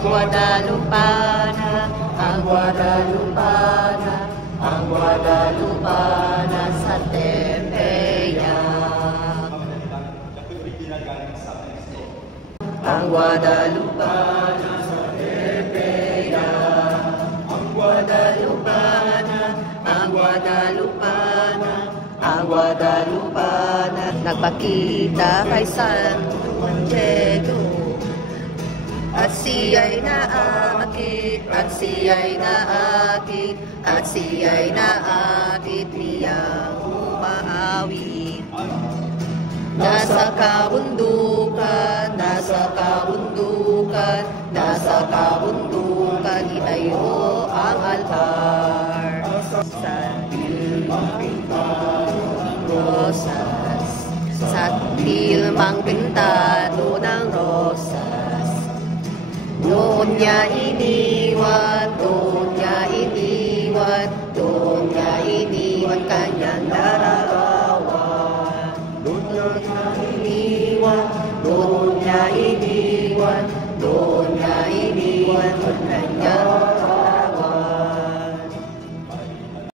ang Guadalupana, ang Guadalupana, ang Guadalupana sa Tepeyac. Ang Guadalupana sa Tepeyac, ang Guadalupana, ang Guadalupana, ang Guadalupana. Nagpakita kay San Juan Diego, at siya'y naakit, at siya'y naakit, at siya'y naakit, niyang umaawit. Nasa kabundukan, nasa kabundukan, nasa kabundukan, itayo ang altar. Sa rosas, sa tilmang pintado ng rosas. Doon niya iniwan, doon niya iniwan, doon niya iniwan kanyang larawan. Doon niya iniwan, doon niya iniwan, doon niya iniwan.